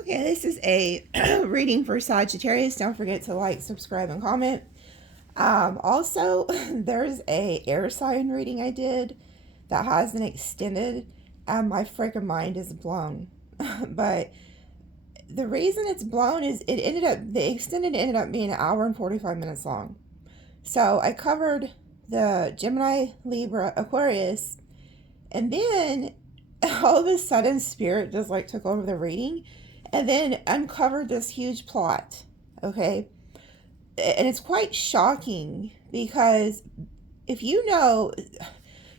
Okay, this is a reading for Sagittarius. Don't forget to like, subscribe, and comment. Also, there's a air sign reading I did that has an extended, and my freaking mind is blown. But the reason it's blown is the extended ended up being 1 hour and 45 minutes long. So I covered the Gemini, Libra, Aquarius, and then all of a sudden Spirit just like took over the reading and then uncovered this huge plot. Okay. And it's quite shocking because if you know,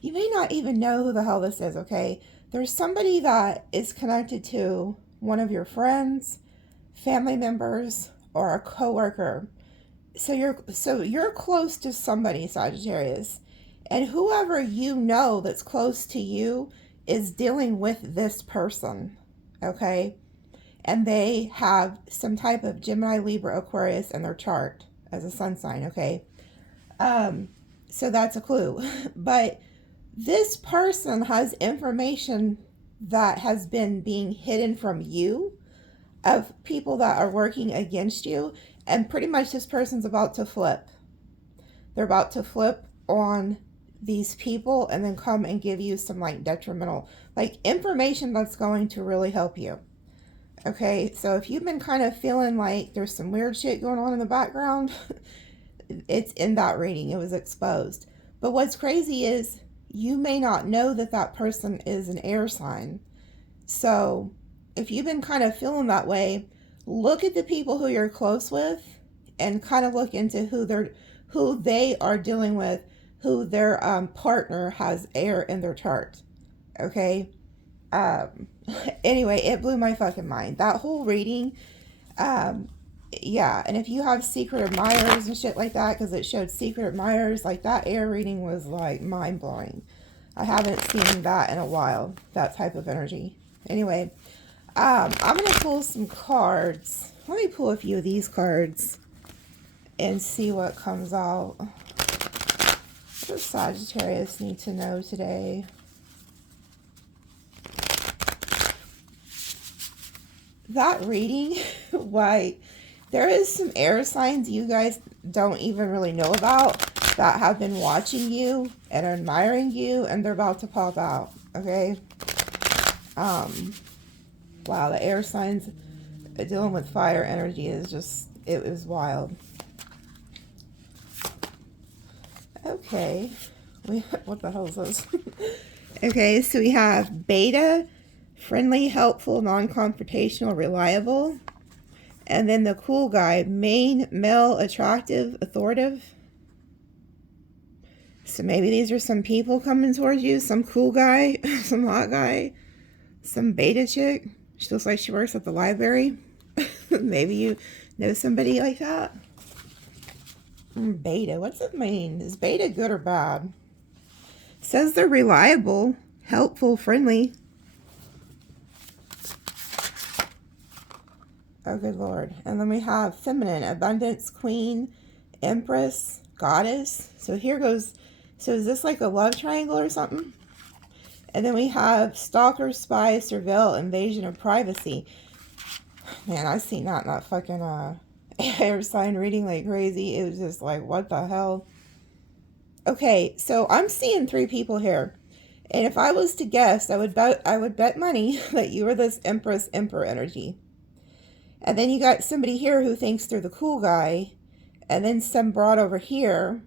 you may not even know who the hell this is. Okay. There's somebody that is connected to one of your friends, family members, or a coworker. So you're close to somebody, Sagittarius, and whoever you know that's close to you is dealing with this person, okay? And they have some type of Gemini, Libra, Aquarius in their chart as a sun sign, okay? So that's a clue. But this person has information that has been being hidden from you, of people that are working against you, and pretty much this person's about to flip. They're about to flip on these people and then come and give you some like detrimental, like information that's going to really help you. Okay, so if you've been kind of feeling like there's some weird shit going on in the background, it's in that reading. It was exposed. But what's crazy is you may not know that that person is an air sign. So if you've been kind of feeling that way, look at the people who you're close with and kind of look into who they are dealing with, who their partner has air in their chart. Okay. Anyway, it blew my fucking mind. That whole reading. Yeah. And if you have secret admirers and shit like that, because it showed secret admirers, like that air reading was like mind blowing. I haven't seen that in a while, that type of energy. Anyway, I'm going to pull some cards. Let me pull a few of these cards and see what comes out. What does Sagittarius need to know today? That reading, why, there is some air signs you guys don't even really know about that have been watching you and admiring you, and they're about to pop out, okay? Wow, the air signs dealing with fire energy is just, it was wild. Okay, what the hell is this? Okay, so we have beta, friendly, helpful, non-confrontational, reliable. And then the cool guy, main, male, attractive, authoritative. So maybe these are some people coming towards you, some cool guy, some hot guy, some beta chick. She looks like she works at the library. Maybe you know somebody like that. Beta, what's it mean? Is beta good or bad? It says they're reliable, helpful, friendly. Oh, good Lord. And then we have feminine, abundance, queen, empress, goddess. So here goes. So is this like a love triangle or something? And then we have stalker, spy, surveil, invasion of privacy. Man, I've seen that in that fucking air sign reading like crazy. It was just like, what the hell? Okay, so I'm seeing 3 people here. And if I was to guess, I would bet money that you were this Empress Emperor energy. And then you got somebody here who thinks they're the cool guy. And then some broad over here.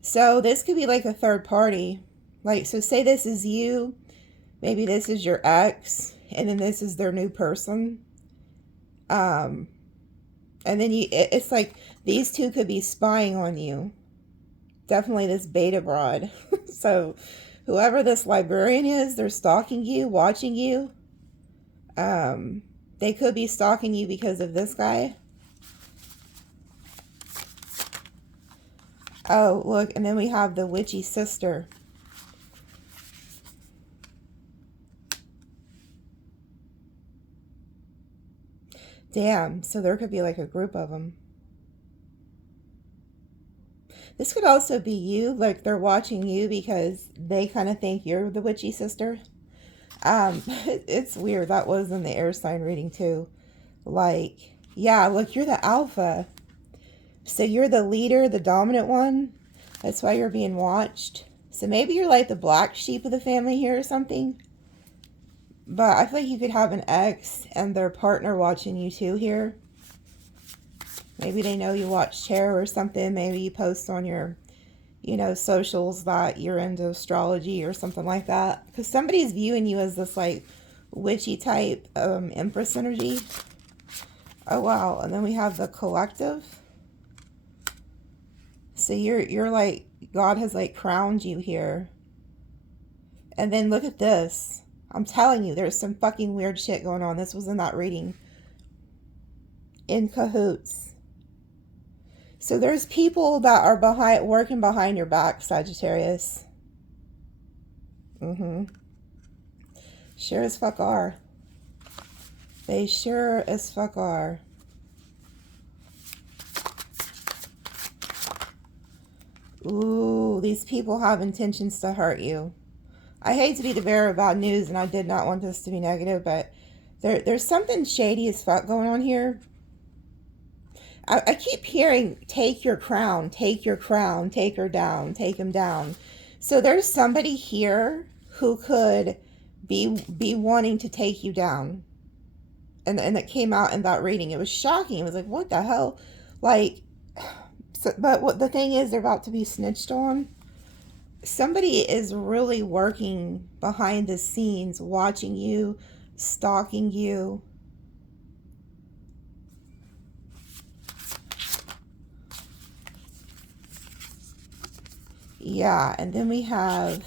So this could be like a third party. Like, so say this is you. Maybe this is your ex. And then this is their new person. And then it's like these two could be spying on you. Definitely this beta broad. So whoever this librarian is, they're stalking you, watching you. They could be stalking you because of this guy. Oh, look, and then we have the witchy sister. Damn, so there could be like a group of them. This could also be you, like they're watching you because they kind of think you're the witchy sister. It's weird. That was in the air sign reading too. Like, yeah, look, you're the alpha. So you're the leader, the dominant one. That's why you're being watched. So maybe you're like the black sheep of the family here or something. But I feel like you could have an ex and their partner watching you too here. Maybe they know you watch tarot or something. Maybe you post on your, you know, socials that you're into astrology or something like that. Because somebody's viewing you as this like witchy type empress energy. Oh wow. And then we have the collective. So you're like, God has like crowned you here. And then look at this. I'm telling you, there's some fucking weird shit going on. This was in that reading. In cahoots. So there's people that are working behind your back, Sagittarius. Sure as fuck are. They sure as fuck are. Ooh, these people have intentions to hurt you. I hate to be the bearer of bad news, and I did not want this to be negative, but there's something shady as fuck going on here. I keep hearing, take your crown, take your crown, take her down, take him down. So there's somebody here who could be wanting to take you down. And it came out in that reading. It was shocking. It was like, what the hell? Like, so, but what the thing is, they're about to be snitched on. Somebody is really working behind the scenes, watching you, stalking you. Yeah, and then we have,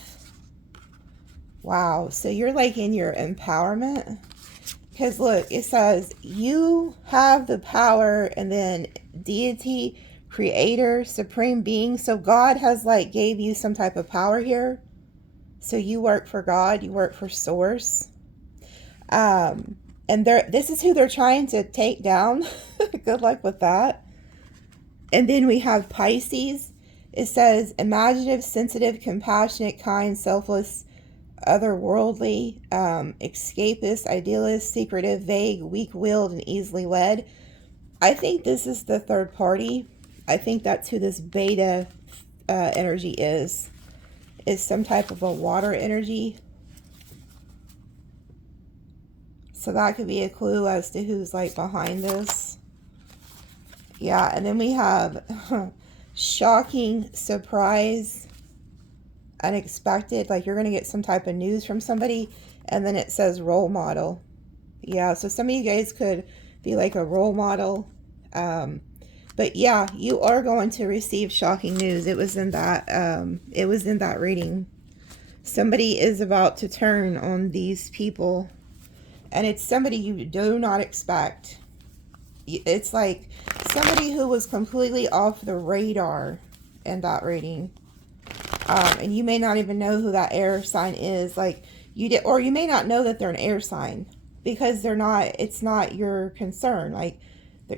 wow, so you're like in your empowerment. Because look, it says you have the power, and then deity, creator, supreme being. So God has like gave you some type of power here. So you work for God, you work for source. And this is who they're trying to take down. Good luck with that. And then we have Pisces. It says imaginative, sensitive, compassionate, kind, selfless, otherworldly, escapist, idealist, secretive, vague, weak-willed, and easily led. I think this is the third party. I think that's who this beta energy is some type of a water energy. So that could be a clue as to who's like behind this. Yeah, and then we have shocking, surprise, unexpected. Like you're going to get some type of news from somebody, and then it says role model. Yeah, so some of you guys could be like a role model. But yeah, you are going to receive shocking news. It was in that reading. Somebody is about to turn on these people, and it's somebody you do not expect. It's like somebody who was completely off the radar in that reading. And you may not even know who that air sign is. Like you did, or you may not know that they're an air sign because they're not, it's not your concern. Like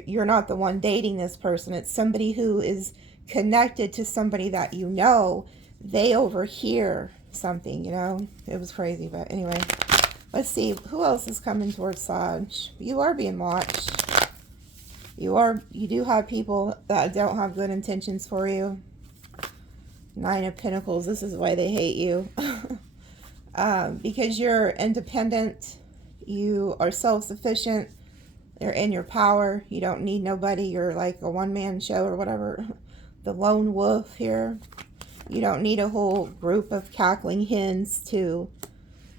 you're not the one dating this person. It's somebody who is connected to somebody that you know. They overhear something, you know. It was crazy, but anyway. Let's see, who else is coming towards Sag? You are being watched. You do have people that don't have good intentions for you. 9 of Pentacles, this is why they hate you. Because you're independent, you are self-sufficient, you're in your power, you don't need nobody, you're like a one-man show or whatever. The lone wolf here. You don't need a whole group of cackling hens to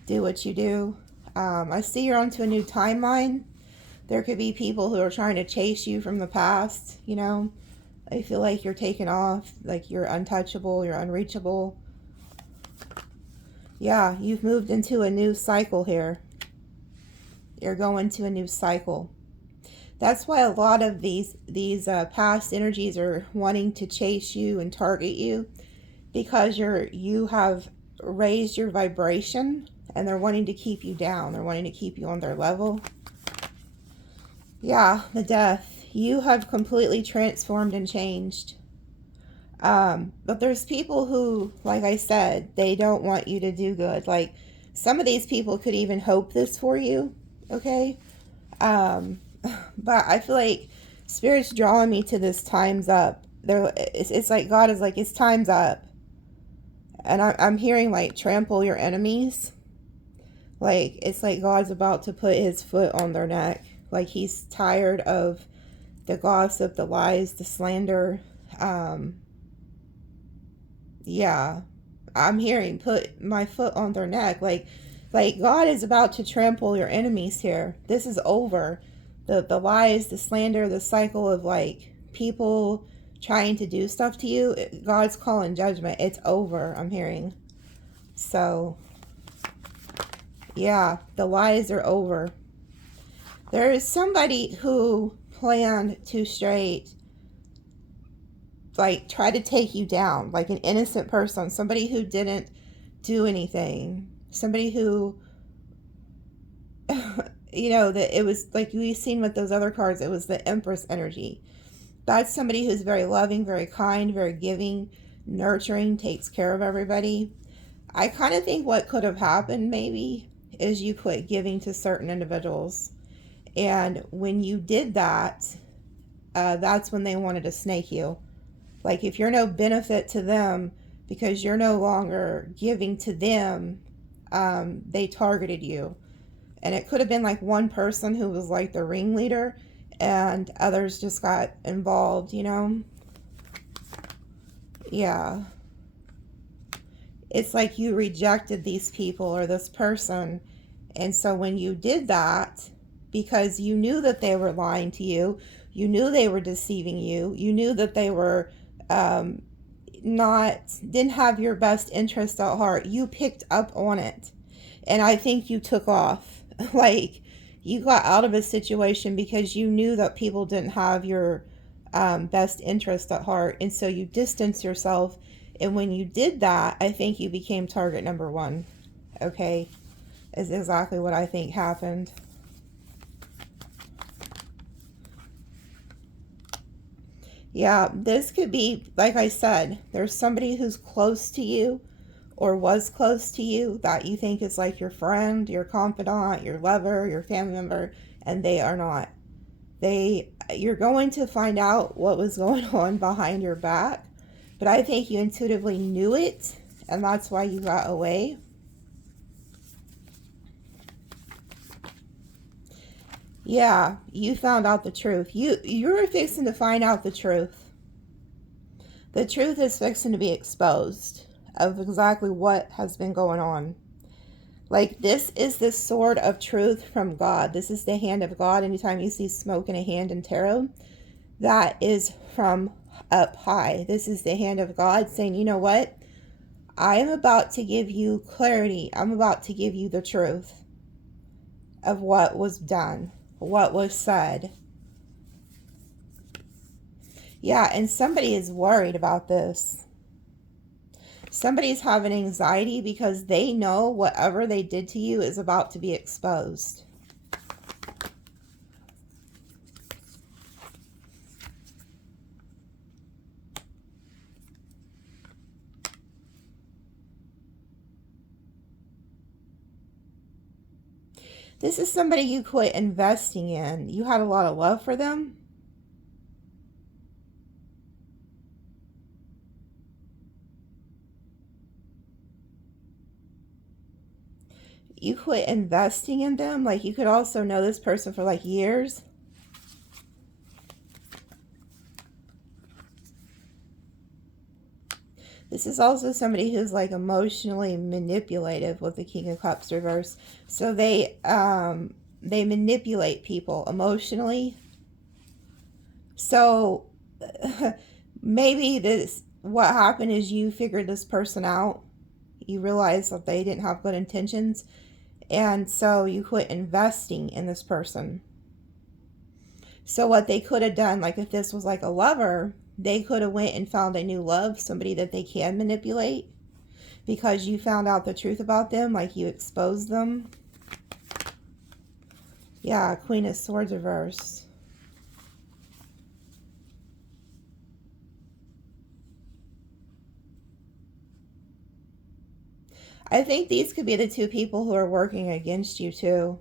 do what you do. I see you're onto a new timeline. There could be people who are trying to chase you from the past, you know. I feel like you're taken off, like you're untouchable, you're unreachable. Yeah, you've moved into a new cycle here. You're going to a new cycle. That's why a lot of these past energies are wanting to chase you and target you, because you have raised your vibration, and they're wanting to keep you down. They're wanting to keep you on their level. Yeah, the death. You have completely transformed and changed. But there's people who, like I said, they don't want you to do good. Like, some of these people could even hope this for you, okay? But I feel like Spirit's drawing me to this time's up. It's like God is like, it's time's up. And I'm hearing like trample your enemies. Like, it's like God's about to put his foot on their neck. Like, he's tired of the gossip, the lies, the slander. Yeah, I'm hearing put my foot on their neck. Like God is about to trample your enemies here. This is over. The lies, the slander, the cycle of like people trying to do stuff to you. God's calling judgment. It's over, I'm hearing. So, yeah, the lies are over. There is somebody who planned to like try to take you down, like an innocent person, somebody who didn't do anything, somebody who you know, that it was like we've seen with those other cards, it was the Empress energy. That's somebody who's very loving, very kind, very giving, nurturing, takes care of everybody. I kind of think what could have happened maybe is you quit giving to certain individuals, and when you did that, that's when they wanted to snake you. Like, if you're no benefit to them because you're no longer giving to them, they targeted you. And it could have been like one person who was like the ringleader and others just got involved, you know? Yeah. It's like you rejected these people or this person. And so when you did that, because you knew that they were lying to you, you knew they were deceiving you, you knew that they were didn't have your best interest at heart, you picked up on it. And I think you took off. Like, you got out of a situation because you knew that people didn't have your best interest at heart. And so you distanced yourself. And when you did that, I think you became target number one. Okay? Is exactly what I think happened. Yeah, this could be, like I said, there's somebody who's close to you or was close to you that you think is like your friend, your confidant, your lover, your family member, and they are not. You're going to find out what was going on behind your back, but I think you intuitively knew it, and that's why you got away. Yeah, you found out the truth. You're fixing to find out the truth. The truth is fixing to be exposed of exactly what has been going on. Like, this is the sword of truth from God. This is the hand of God. Anytime you see smoke in a hand in tarot, that is from up high. This is the hand of God saying, you know what? I am about to give you clarity. I'm about to give you the truth of what was done, what was said. Yeah, and somebody is worried about this. Somebody's having anxiety because they know whatever they did to you is about to be exposed. This is somebody you quit investing in. You had a lot of love for them. You quit investing in them. Like, you could also know this person for like years. This is also somebody who's like emotionally manipulative with the King of Cups reverse. So they manipulate people emotionally. So maybe what happened is you figured this person out. You realized that they didn't have good intentions. And so you quit investing in this person. So what they could have done, like if this was like a lover, they could have went and found a new love, somebody that they can manipulate, because you found out the truth about them, like you exposed them. Yeah, Queen of Swords reverse. I think these could be the two people who are working against you too.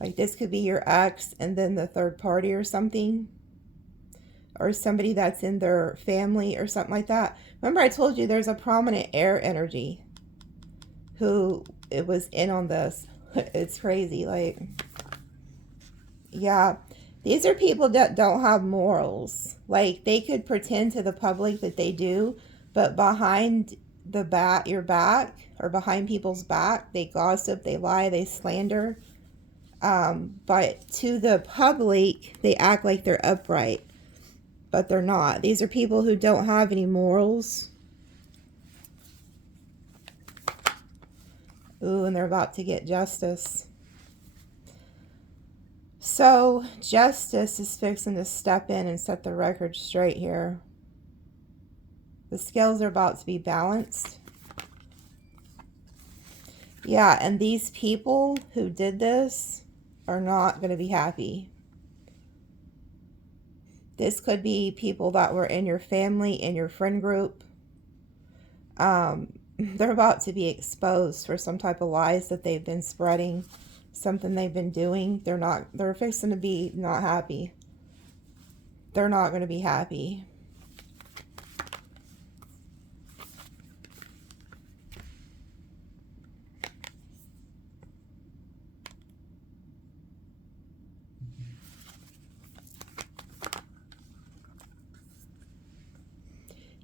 Like this could be your ex and then the third party or something. Or somebody that's in their family or something like that. Remember I told you there's a prominent air energy who it was in on this. It's crazy. Like, yeah. These are people that don't have morals. Like, they could pretend to the public that they do, but behind your back, or behind people's back, they gossip, they lie, they slander. But to the public, they act like they're upright, but they're not. These are people who don't have any morals. Ooh, and they're about to get justice. So, justice is fixing to step in and set the record straight here. The scales are about to be balanced. Yeah, and these people who did this are not going to be happy. This could be people that were in your family, in your friend group. They're about to be exposed for some type of lies that they've been spreading, something they've been doing. They're fixing to be not happy. They're not going to be happy.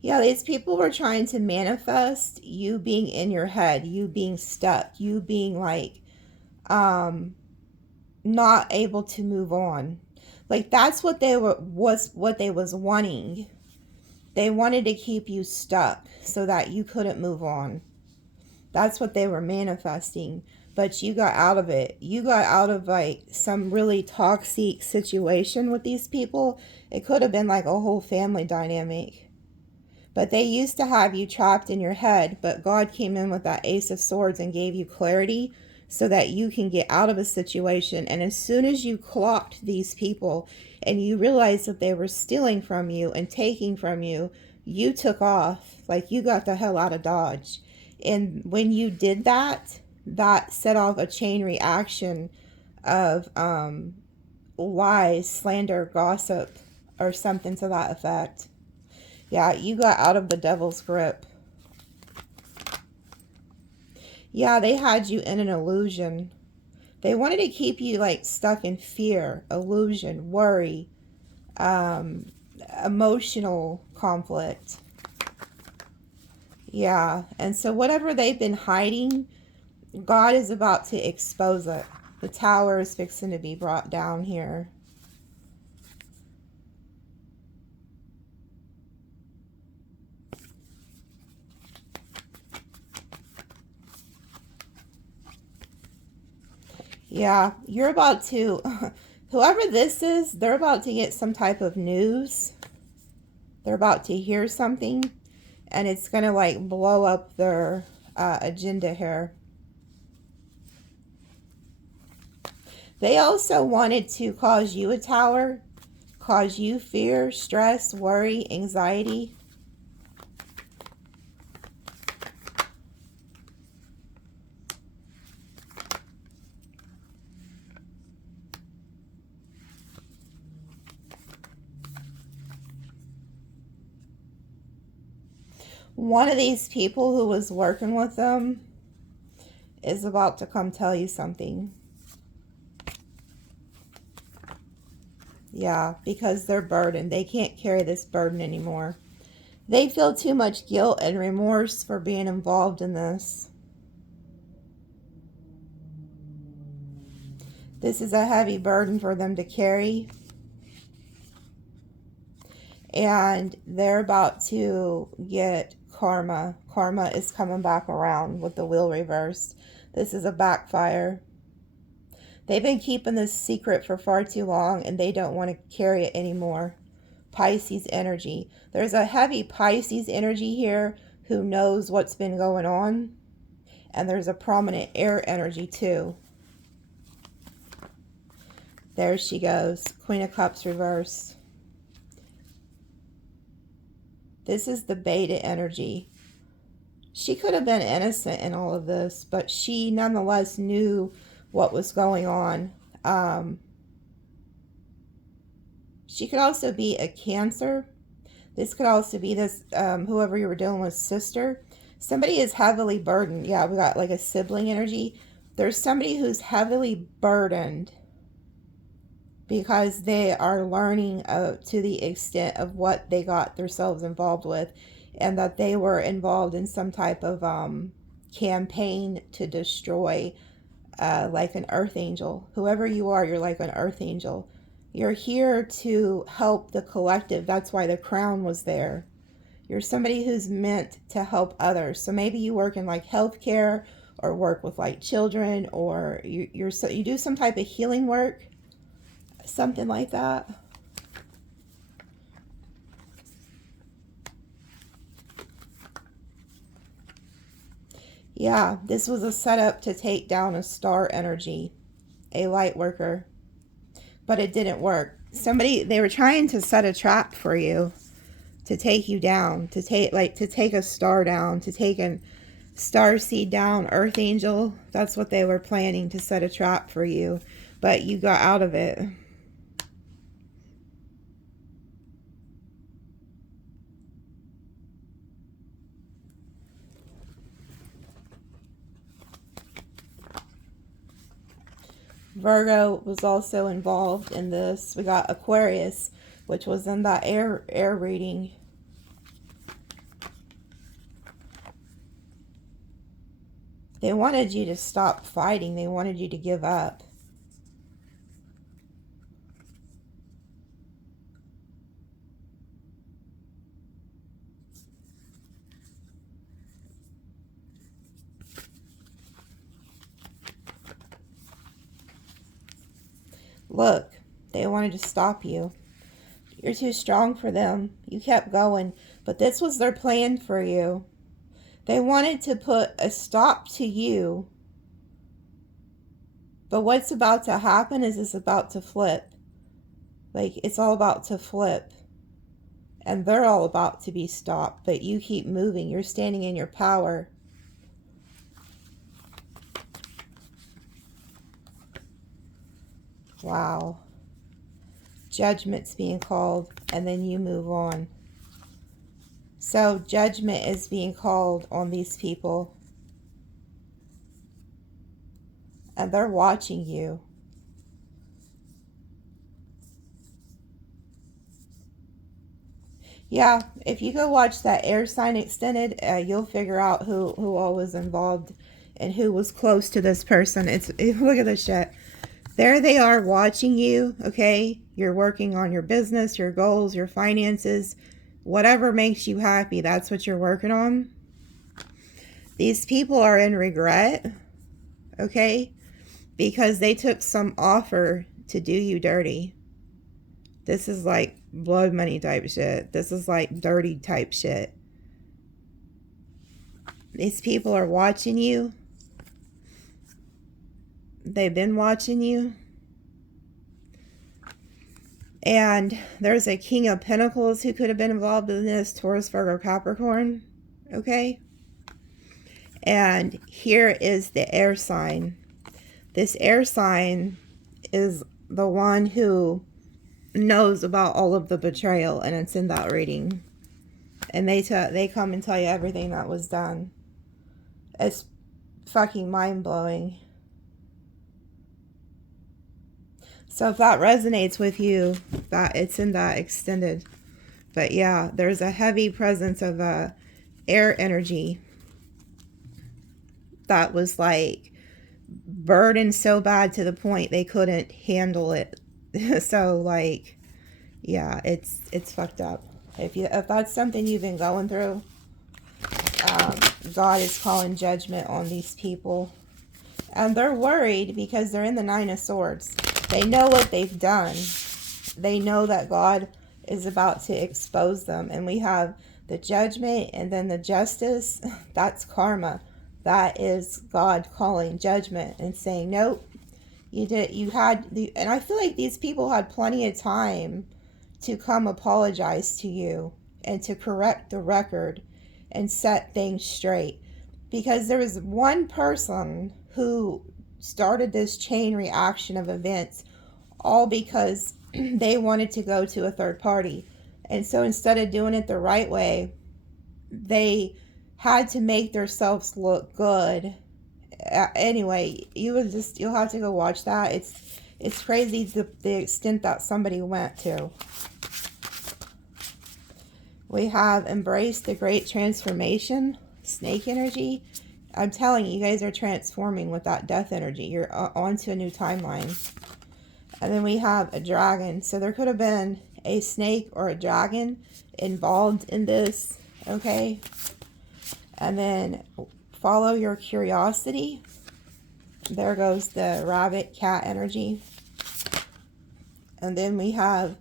Yeah, these people were trying to manifest you being in your head, you being stuck, you being like, not able to move on. Like that's what they was wanting. They wanted to keep you stuck so that you couldn't move on. That's what they were manifesting. But you got out of it. You got out of like some really toxic situation with these people. It could have been like a whole family dynamic. But they used to have you trapped in your head, but God came in with that Ace of Swords and gave you clarity so that you can get out of a situation. And as soon as you clocked these people and you realized that they were stealing from you and taking from you, you took off. Like you got the hell out of Dodge. And when you did that, that set off a chain reaction of lies, slander, gossip, or something to that effect. Yeah, you got out of the devil's grip. Yeah, they had you in an illusion. They wanted to keep you like stuck in fear, illusion, worry, emotional conflict. Yeah, and so whatever they've been hiding, God is about to expose it. The tower is fixing to be brought down here. Yeah, you're about to, whoever this is, they're about to get some type of news. They're about to hear something, and it's going to like blow up their agenda here. They also wanted to cause you a tower, cause you fear, stress, worry, anxiety. One of these people who was working with them is about to come tell you something. Yeah, because they're burdened. They can't carry this burden anymore. They feel too much guilt and remorse for being involved in this. This is a heavy burden for them to carry. And they're about to get karma. Karma is coming back around with the wheel reversed. This is a backfire. They've been keeping this secret for far too long and they don't want to carry it anymore. Pisces energy. There's a heavy Pisces energy here who knows what's been going on. And there's a prominent air energy too. There she goes. Queen of Cups reversed. This is the beta energy. She could have been innocent in all of this, but she nonetheless knew what was going on. She could also be a Cancer. This could also be this, whoever you were dealing with, sister. Somebody is heavily burdened. Yeah, we got like a sibling energy. There's somebody who's heavily burdened because they are learning to the extent of what they got themselves involved with, and that they were involved in some type of campaign to destroy, like an earth angel. Whoever you are, you're like an earth angel. You're here to help the collective. That's why the crown was there. You're somebody who's meant to help others. So maybe you work in like healthcare, or work with like children, or you do some type of healing work, something like that. Yeah, this was a setup to take down a star energy, a light worker, but it didn't work. They were trying to set a trap for you, to take you down, to take a star down, to take a star seed down, earth angel. That's what they were planning, to set a trap for you, but you got out of it. Virgo was also involved in this. We got Aquarius, which was in that air reading. They wanted you to stop fighting. They wanted you to give up. Look, they wanted to stop you. You're too strong for them. You kept going, but this was their plan for you. They wanted to put a stop to you. But what's about to happen is it's about to flip. Like, it's all about to flip. And they're all about to be stopped. But you keep moving. You're standing in your power. Wow. Judgment's being called, and then you move on. So judgment is being called on these people. And they're watching you. Yeah, if you go watch that air sign extended, you'll figure out who all was involved and who was close to this person. Look at this shit. There they are watching you, okay? You're working on your business, your goals, your finances, whatever makes you happy, that's what you're working on. These people are in regret, okay? Because they took some offer to do you dirty. This is like blood money type shit. This is like dirty type shit. These people are watching you. They've been watching you. And there's a King of Pentacles who could have been involved in this. Taurus, Virgo, Capricorn. Okay? And here is the air sign. This air sign is the one who knows about all of the betrayal, and it's in that reading. And they come and tell you everything that was done. It's fucking mind-blowing. So if that resonates with you, that it's in that extended. But yeah, there's a heavy presence of air energy that was like burdened so bad to the point they couldn't handle it. So like, yeah, it's fucked up. If that's something you've been going through, God is calling judgment on these people. And they're worried because they're in the Nine of Swords. They know what they've done. They know that God is about to expose them. And we have the judgment and then the justice. That's karma. That is God calling judgment and saying, nope, and I feel like these people had plenty of time to come apologize to you and to correct the record and set things straight. Because there was one person who started this chain reaction of events, all because they wanted to go to a third party. And so instead of doing it the right way, they had to make themselves look good. Anyway, you'll have to go watch that. It's crazy the extent that somebody went to. We have embraced the great transformation, snake energy. I'm telling you, you guys are transforming with that death energy. You're onto a new timeline. And then we have a dragon. So there could have been a snake or a dragon involved in this, okay? And then follow your curiosity. There goes the rabbit, cat energy. And then we have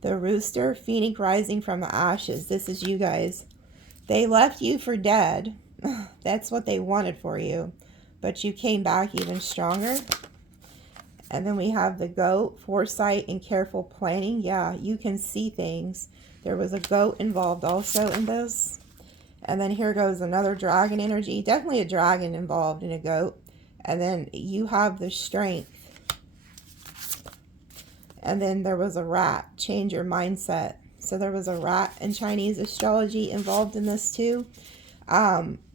the rooster, phoenix rising from the ashes. This is you guys. They left you for dead. That's what they wanted for you. But you came back even stronger. And then we have the goat, foresight and careful planning. Yeah, you can see things. There was a goat involved also in this. And then here goes another dragon energy. Definitely a dragon involved in a goat. And then you have the strength. And then there was a rat. Change your mindset. So there was a rat in Chinese astrology involved in this too.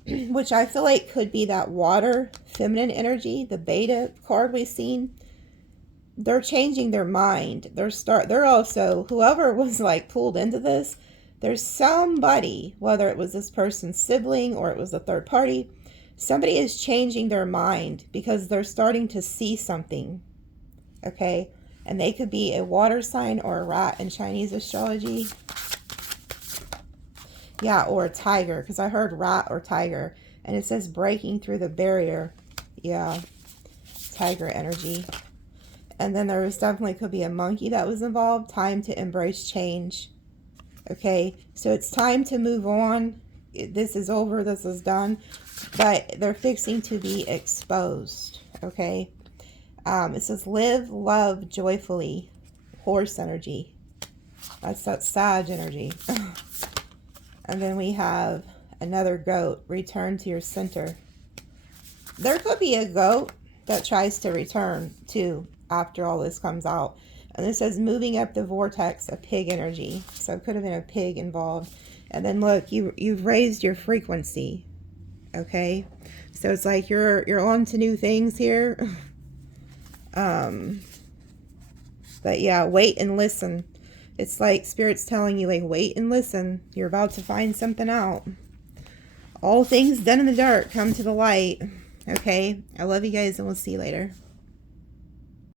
Which I feel like could be that water, feminine energy, the beta card we've seen. They're changing their mind. They're also, whoever was like pulled into this, there's somebody, whether it was this person's sibling or it was a third party, somebody is changing their mind because they're starting to see something. Okay? And they could be a water sign or a rat in Chinese astrology. Yeah, or a tiger, because I heard rat or tiger. And it says breaking through the barrier. Yeah, tiger energy. And then there was definitely could be a monkey that was involved. Time to embrace change. Okay, so it's time to move on. This is over. This is done. But they're fixing to be exposed. Okay. It says live, love joyfully. Horse energy. That's that Sag energy. And then we have another goat. Return to your center. There could be a goat that tries to return too after all this comes out. And it says moving up the vortex, a pig energy. So it could have been a pig involved. And then look, you've raised your frequency. Okay? So it's like you're on to new things here. But yeah, wait and listen. It's like Spirit's telling you, like, wait and listen. You're about to find something out. All things done in the dark come to the light. Okay? I love you guys, and we'll see you later.